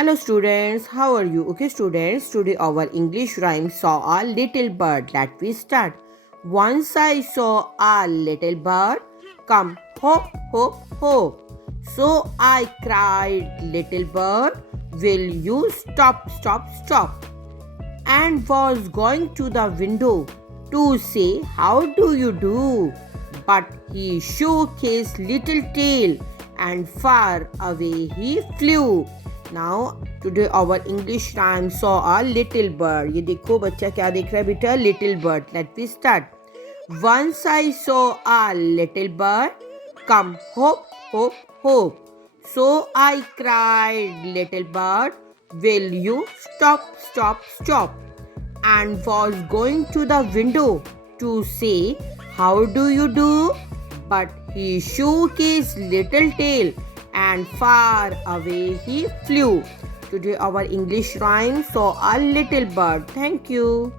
Hello students, how are you? Okay students, today our English rhyme saw a little bird. Let me start. Once I saw a little bird come hop, hop, hop. So I cried, little bird, will you stop, stop, stop? And was going to the window to say, how do you do? But he shook his little tail and far away he flew. Now today our English rhyme saw a little bird. ये देखो बच्चा क्या देख रहा है बेटा? Little bird. Let me start. Once I saw a little bird come hop, hop, hop. So I cried, little bird, will you stop, stop, stop? And was going to the window to say, how do you do? But he shook his little tail and far away he flew. Today our English rhyme saw a little bird. Thank you.